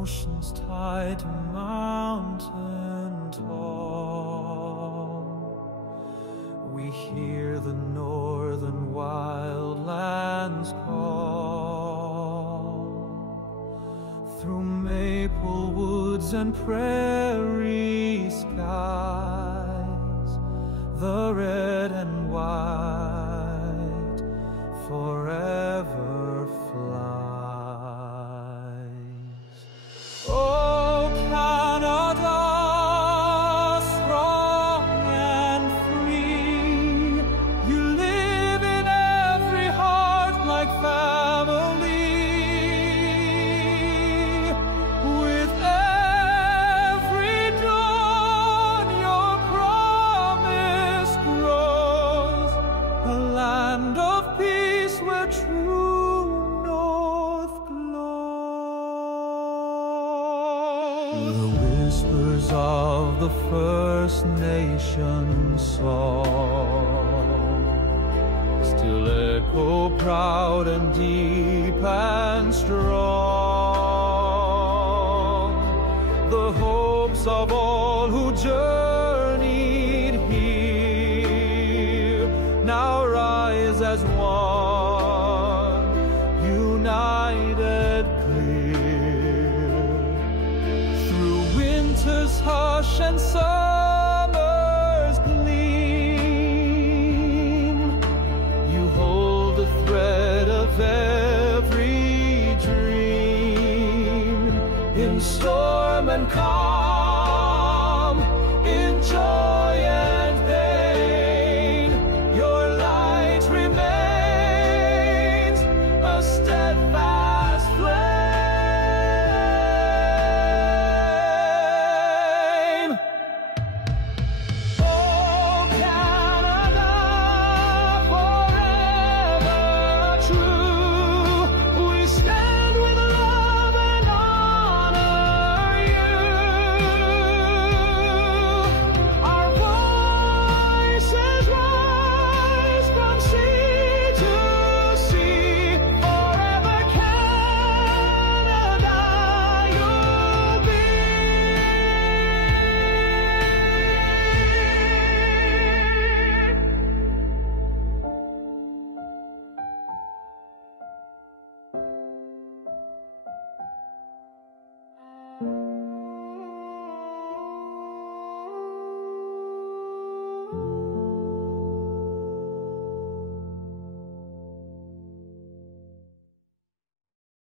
ocean's tide to mountain tall, we hear the northern wildlands call. Through maple woods and prairie skies, the red and white forever flies. Oh, Canada, strong and free, you live in every heart like family. With every dawn, your promise grows, a land of peace where true north glows. The whispers of the First Nations song still echo proud and deep and strong. The hopes of all who journeyed here now rise as one, united clear. Through winter's hush and summer's gleam, you hold the thread of every dream. In storm and calm,